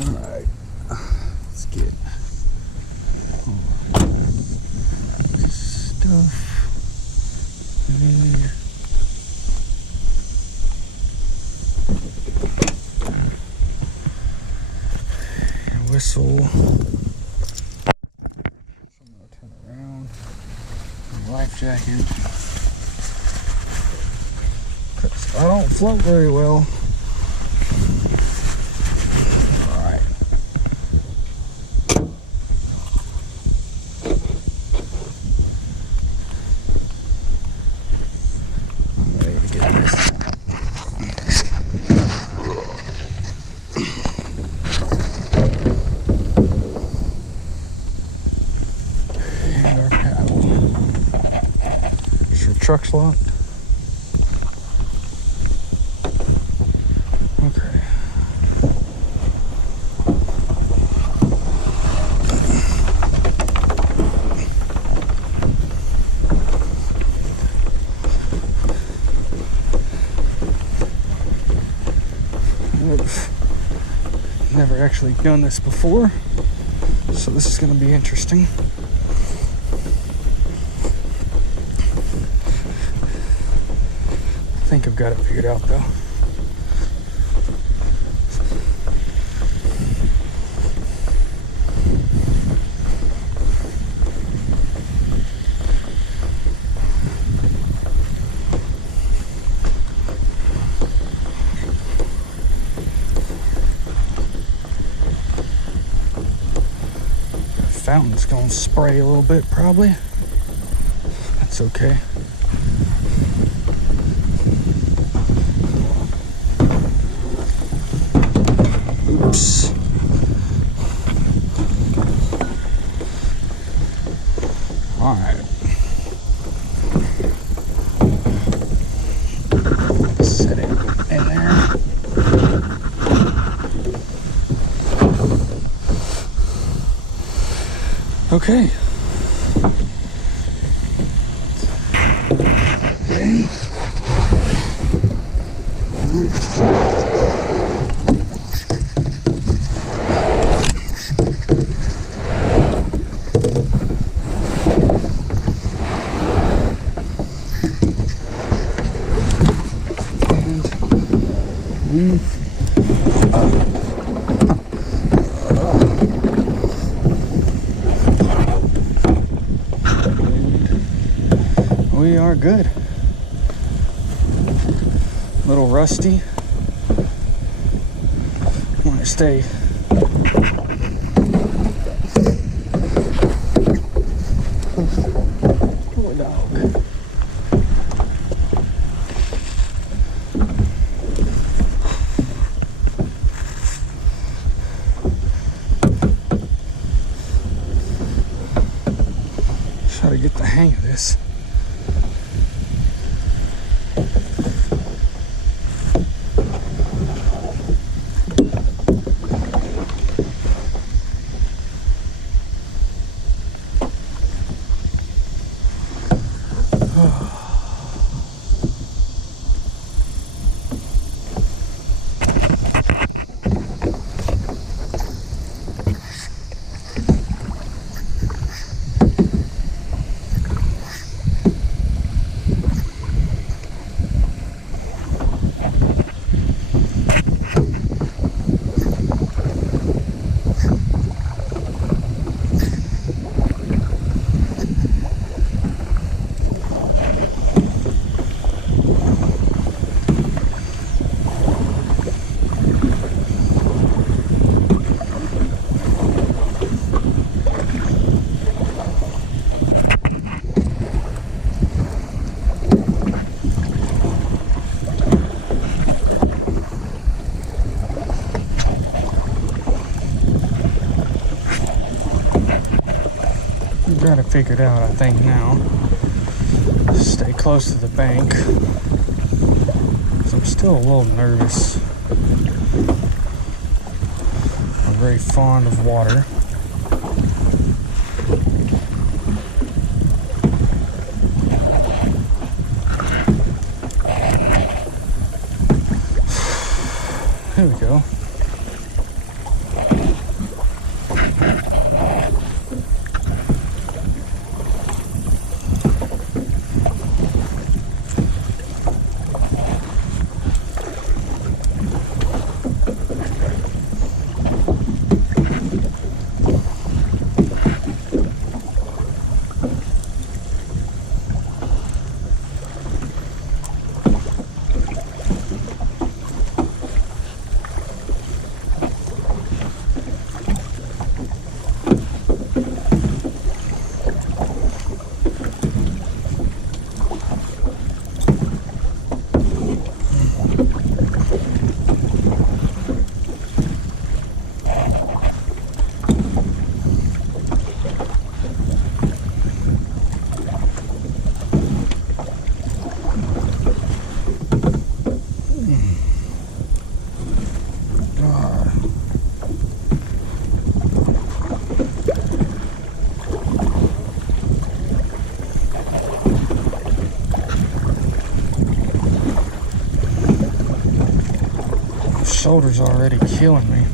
Alright, let's get all this stuff in there. And whistle. So I'm gonna turn around. Life jacket. Because I don't float very well. Alright. I'm ready to get this. And our paddle. Is your truck's locked? Okay. I've never actually done this before, so this is going to be interesting. I think I've got it figured out though. Fountain's gonna spray a little bit probably. That's okay. Oops. All right. Set it in there. Okay. We are good. A little rusty. Want to stay. Poor dog. Try to get the hang of this. Got it figured out, I think, now. Stay close to the bank. 'Cause I'm still a little nervous. I'm very fond of water. There we go. shoulder's already killing me.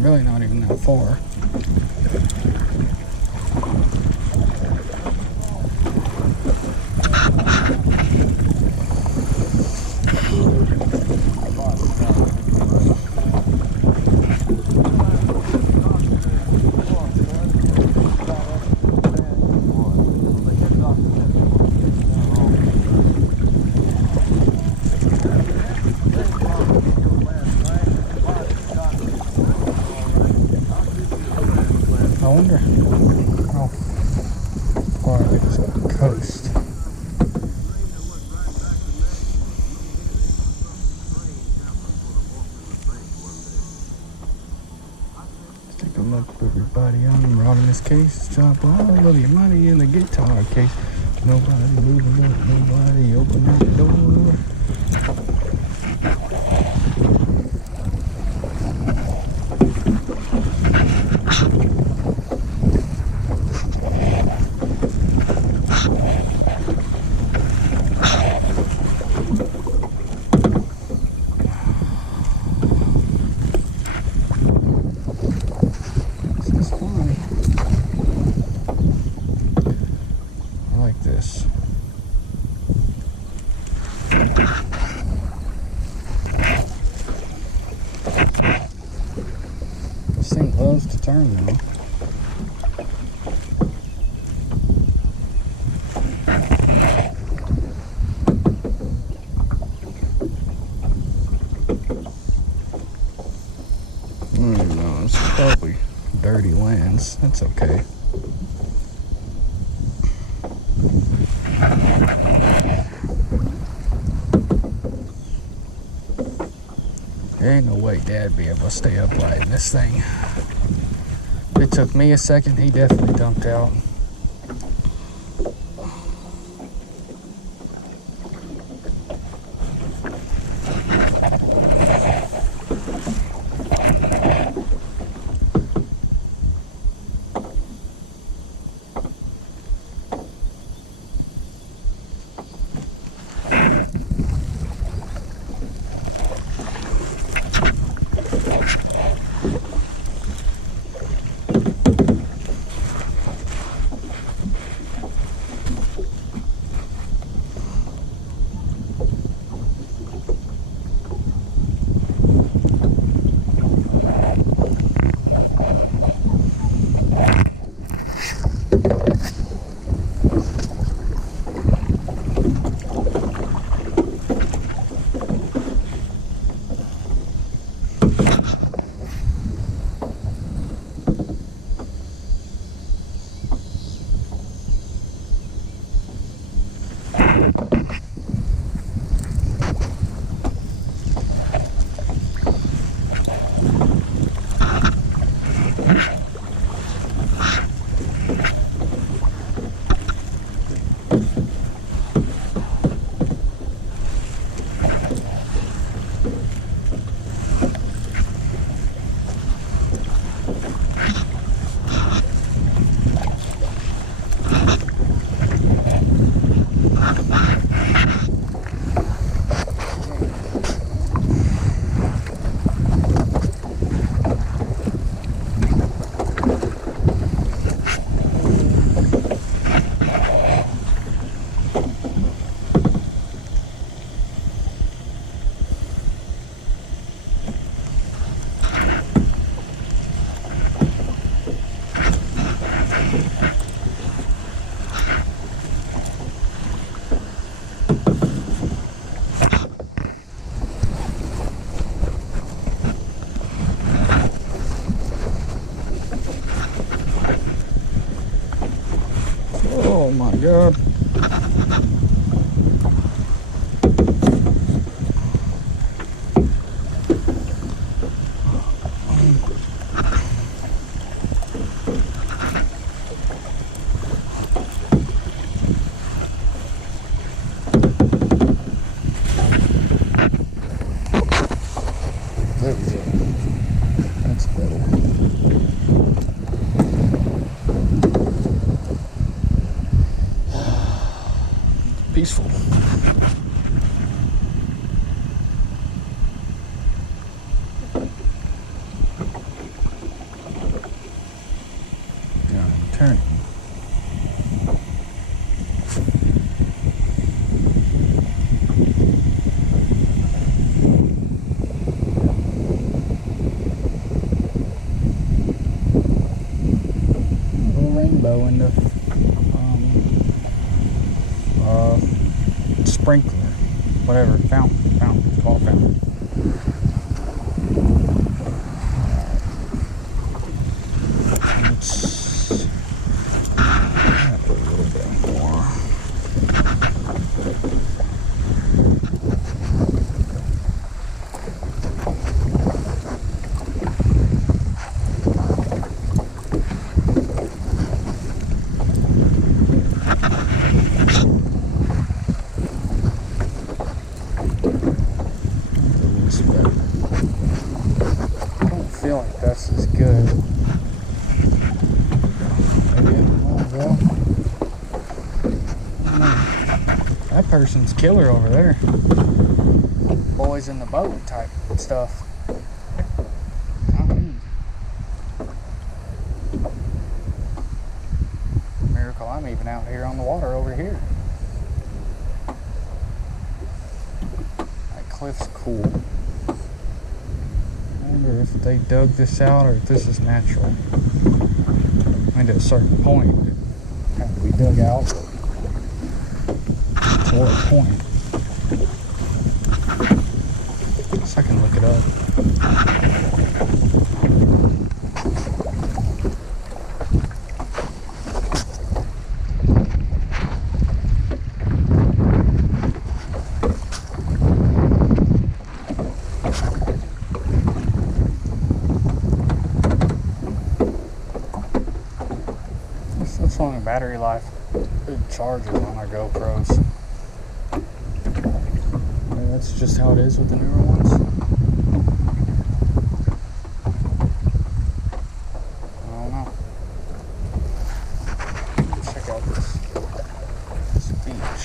Really not even that far. I wonder how far this coast. Let's take a look, everybody. I'm robbing this case. Drop all of your money in the guitar case. Nobody moving up, nobody open that door. This. This thing loves to turn though. No, it's probably dirty lands. That's okay. There ain't no way Dad'd be able to stay upright in this thing. It took me a second, he definitely dumped out. peaceful. Yeah, I'm turning. Rainbow in the sprinkler, whatever, fountain, it's called fountain. Let's put a little bit more. I don't feel like that's as good. Maybe well, that person's killer over there. Boys in the boat type stuff. Miracle I'm even out here on the water over here. That cliff's cool. I wonder if they dug this out or if this is natural. I mean, at a certain point, it had to be dug out. To what point? So I can look it up. That's only battery life it charges on our GoPros. Maybe that's just how it is with the newer ones. I don't know. Check out this beach.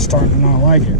Starting to not like it.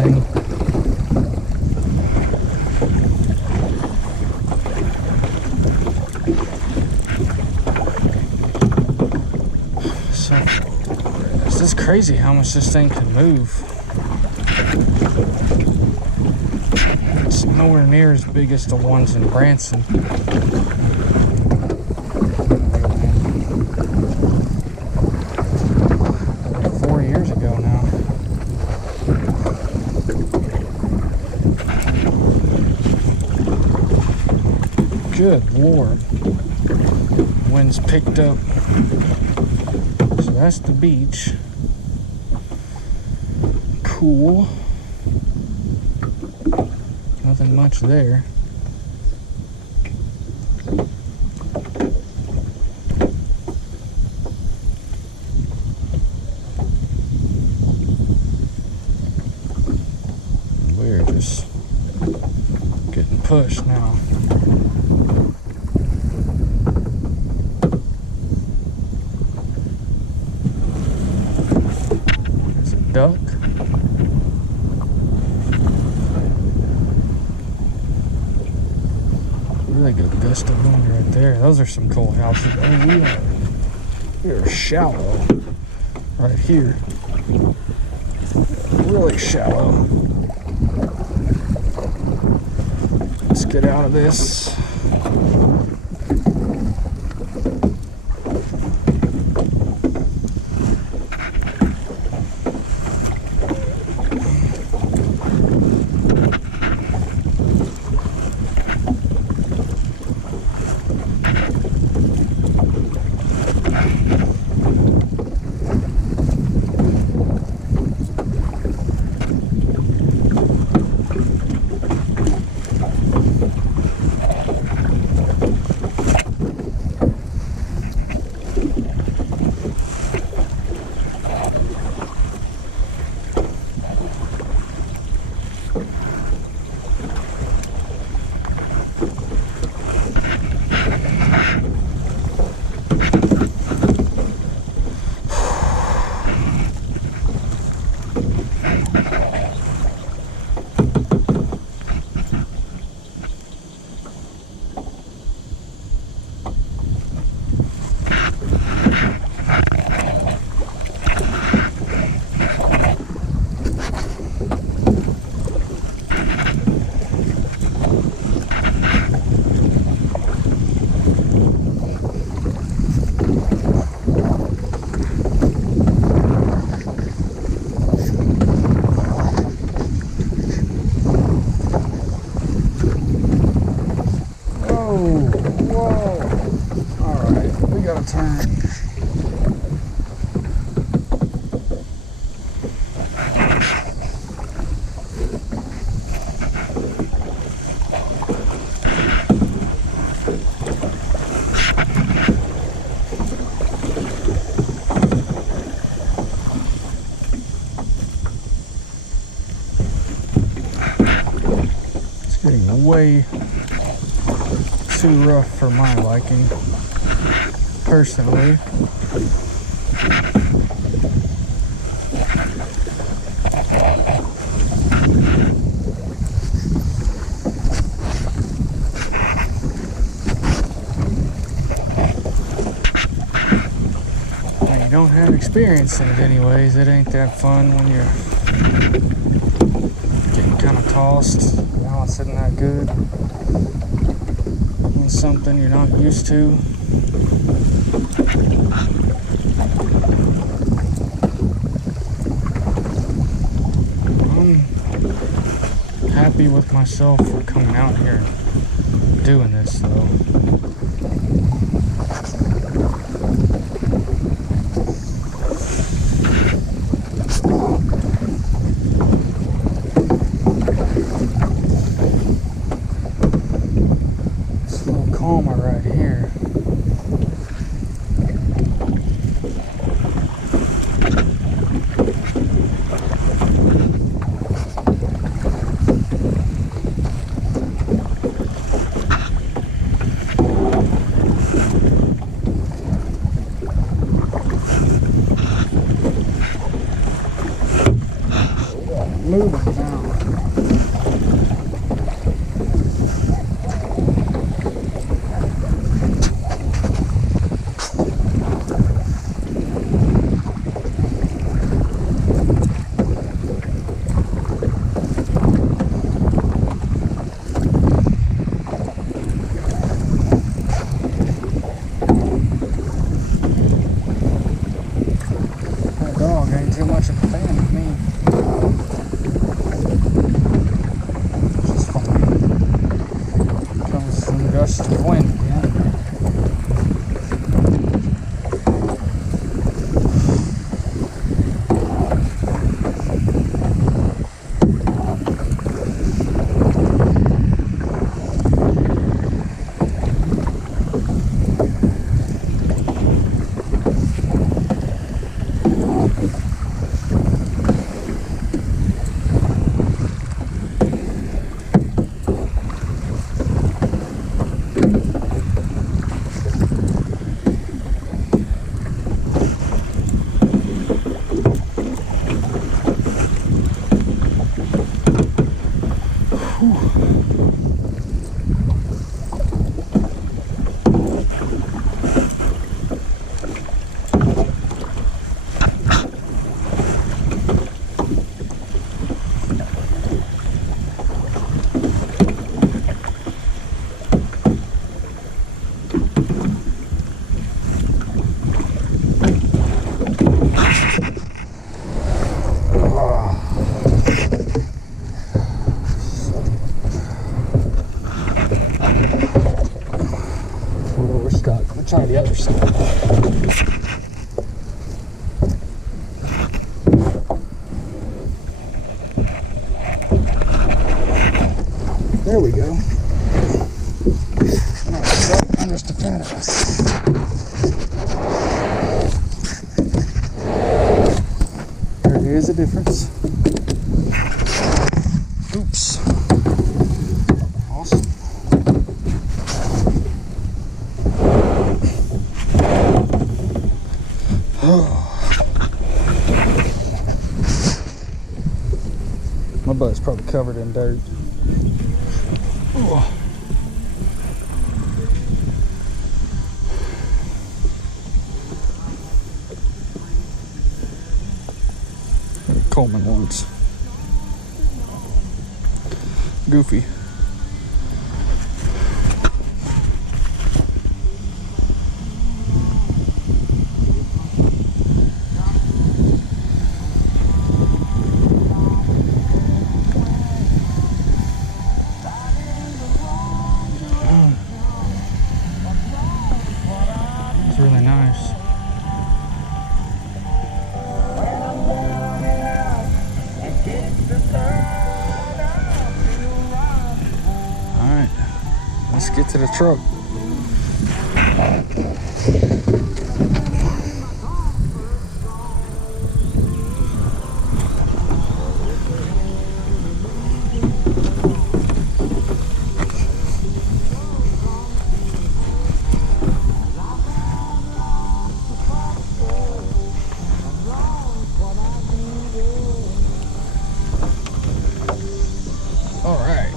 thing. So it's just crazy how much this thing can move. It's nowhere near as big as the ones in Branson. 4 years ago now. Good Lord. Wind's picked up. So that's the beach. Cool. Nothing much there. We're just getting pushed now. There's a duck. Really good gust of wind right there. Those are some cool houses. Oh, we are shallow right here. Really shallow. Let's get out of this. Turn. It's getting way too rough for my liking. Personally, when you don't have experience in it anyways, it ain't that fun when you're getting kind of tossed, balance isn't that good on something you're not used to. I'm happy with myself for coming out here and doing this though. It's a little calmer right here. moving now. That dog ain't too much of a fan of me. Gust of wind again. We're stuck. Let's try the other side. There we go. Now it's stuck just ahead of us. There is a difference. Oops. Awesome. My butt's probably covered in dirt. Oh. Coleman ones. Goofy. Really nice. All right, let's get to the truck. All right.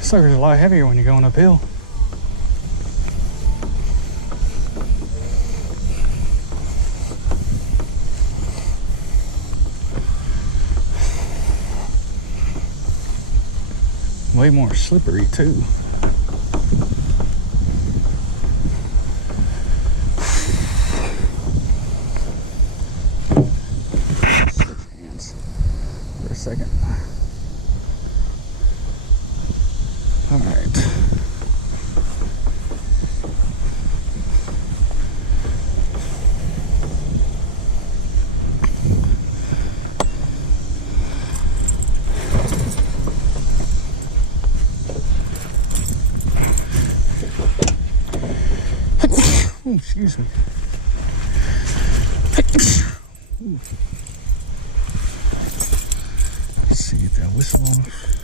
Sucker's a lot heavier when you're going uphill. Way more slippery too. Hands for a second. All right. Oh, excuse me. Let's see, get that whistle off.